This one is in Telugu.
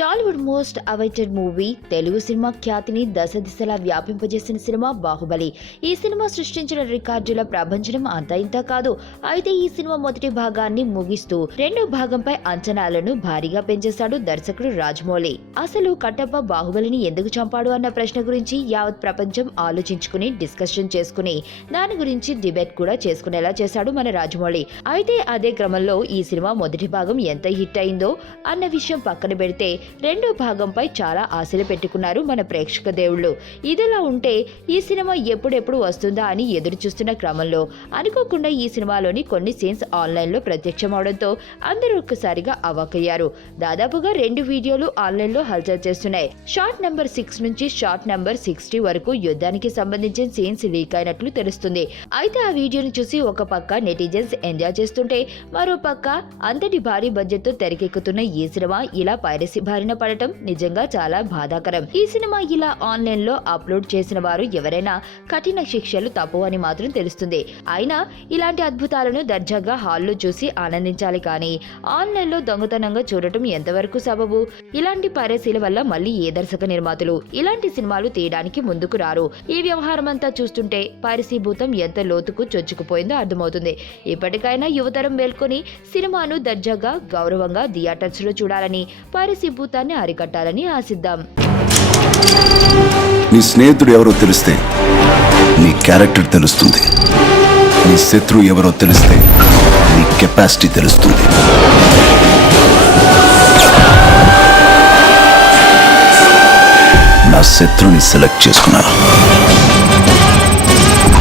Tollywood most awaited movie Telugu cinema ఖ్యాతిని దశ దిశలా వ్యాపింపజేసిన సినిమా బాహుబలి. ఈ సినిమా సృష్టించిన రికార్డుల ప్రభంజనం అంతా ఇంత కాదు. అయితే ఈ సినిమా మొదటి భాగాన్ని ముగిస్తూ రెండో భాగంపై అంచనాలను భారీగా పెంచేశాడు దర్శకుడు రాజమౌళి. అసలు కట్టప్ప బాహుబలిని ఎందుకు చంపాడు అన్న ప్రశ్న గురించి యావత్ ప్రపంచం ఆలోచించుకుని డిస్కషన్ చేసుకుని దాని గురించి డిబేట్ కూడా చేసుకునేలా చేశాడు మన రాజమౌళి. అయితే అదే క్రమంలో ఈ సినిమా మొదటి భాగం ఎంత హిట్ అయిందో అన్న విషయం పక్కన పెడితే రెండో భాగంపై చాలా ఆశలు పెట్టుకున్నారు మన ప్రేక్షక దేవుళ్ళు. ఇదిలా ఉంటే ఈ సినిమా ఎప్పుడెప్పుడు వస్తుందా అని ఎదురు చూస్తున్న క్రమంలో అనుకోకుండా ఈ సినిమాలోని కొన్ని సీన్స్ ఆన్లైన్ లో ప్రత్యక్షమవడంతో అందరూ ఒక్కసారిగా అవాక్కయ్యారు. దాదాపుగా 2 వీడియోలు ఆన్లైన్ లో హల్చల్ చేస్తున్నాయి. షార్ట్ నెంబర్ 6 నుంచి షార్ట్ నెంబర్ 60 వరకు యుద్ధానికి సంబంధించిన సీన్స్ లీక్ అయినట్లు తెలుస్తుంది. అయితే ఆ వీడియోను చూసి ఒక పక్క నెటిజన్స్ ఎంజాయ్ చేస్తుంటే మరో పక్క అంతటి భారీ బడ్జెట్ తో తెరకెక్కుతున్న ఈ సినిమా ఇలా పైరసీ బారిన పడటం నిజంగా చాలా బాధాకరం. ఈ సినిమా ఇలా ఆన్లైన్ లో అప్లోడ్ చేసిన వారు ఎవరైనా కఠిన శిక్షలు తప్పు అని మాత్రం తెలుస్తుంది. అయినా ఇలాంటి అద్భుతాలను దర్జాగా హాల్లో చూసి ఆనందించాలి కానీ ఆన్లైన్ లో దొంగతనంగా చూడటం ఎంతవరకు సబబు? ఇలాంటి పైరసీల వల్ల మళ్ళీ ఏ దర్శక నిర్మాతలు ఇలాంటి సినిమాలు తీయడానికి ముందుకు రారు. ఈ వ్యవహారం అంతా చూస్తుంటే పైరసీ భూతం ఎంత లోతుకు చొచ్చుకుపోయిందో అర్థమవుతుంది. ఇప్పటికైనా యువతరం మేల్కొని సినిమాను దర్జాగా గౌరవంగా థియేటర్స్ లో చూడాలని పైరసీ భూతాన్ని అరికట్టాలని ఆశిద్దాం. నీ స్నేహితుడు ఎవరో తెలిస్తే నీ క్యారెక్టర్ తెలుస్తుంది. నీ శత్రువు ఎవరో తెలిస్తే నీ కెపాసిటీ తెలుస్తుంది. నా శత్రువుని సెలెక్ట్ చేసుకున్నాను.